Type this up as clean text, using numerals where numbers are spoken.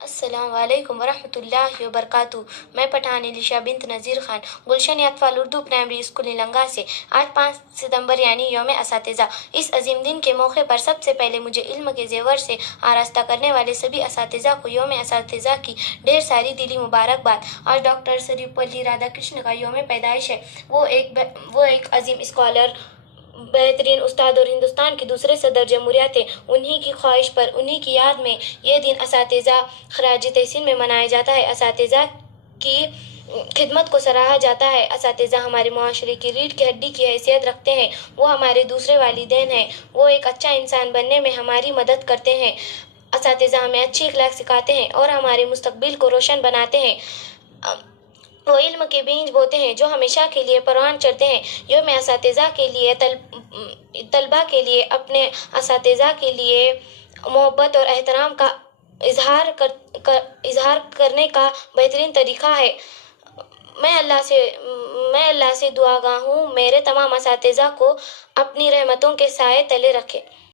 السلام علیکم ورحمۃ اللہ وبرکاتہ۔ میں پٹھان علیشہ بنت نذیر خان گلشن اطفال اردو پرائمری اسکول نیلنگا سے آج 5 ستمبر یعنی یوم اساتذہ، اس عظیم دن کے موقع پر سب سے پہلے مجھے علم کے زیور سے آراستہ کرنے والے سبھی اساتذہ کو یوم اساتذہ کی ڈھیر ساری دلی مبارکباد۔ آج ڈاکٹر سروپلی رادھا کرشن کا یوم پیدائش ہے۔ وہ ایک عظیم اسکالر، بہترین استاد اور ہندوستان کے دوسرے صدر جمہوریہ تھے۔ انہی کی خواہش پر، انہی کی یاد میں یہ دن اساتذہ خراج تحسین میں منایا جاتا ہے۔ اساتذہ کی خدمت کو سراہا جاتا ہے۔ اساتذہ ہمارے معاشرے کی ریڑھ کی ہڈی کی حیثیت رکھتے ہیں۔ وہ ہمارے دوسرے والدین ہیں۔ وہ ایک اچھا انسان بننے میں ہماری مدد کرتے ہیں۔ اساتذہ ہمیں اچھی اخلاق سکھاتے ہیں اور ہمارے مستقبل کو روشن بناتے ہیں۔ وہ علم کے بیج بوتے ہیں جو ہمیشہ کے لیے پروان چڑھتے ہیں۔ یوم اساتذہ کے لیے طلباء کے لیے اپنے اساتذہ کے لیے محبت اور احترام کا اظہار کرنے کا بہترین طریقہ ہے۔ میں اللہ سے دعا گاہ ہوں میرے تمام اساتذہ کو اپنی رحمتوں کے سائے تلے رکھے۔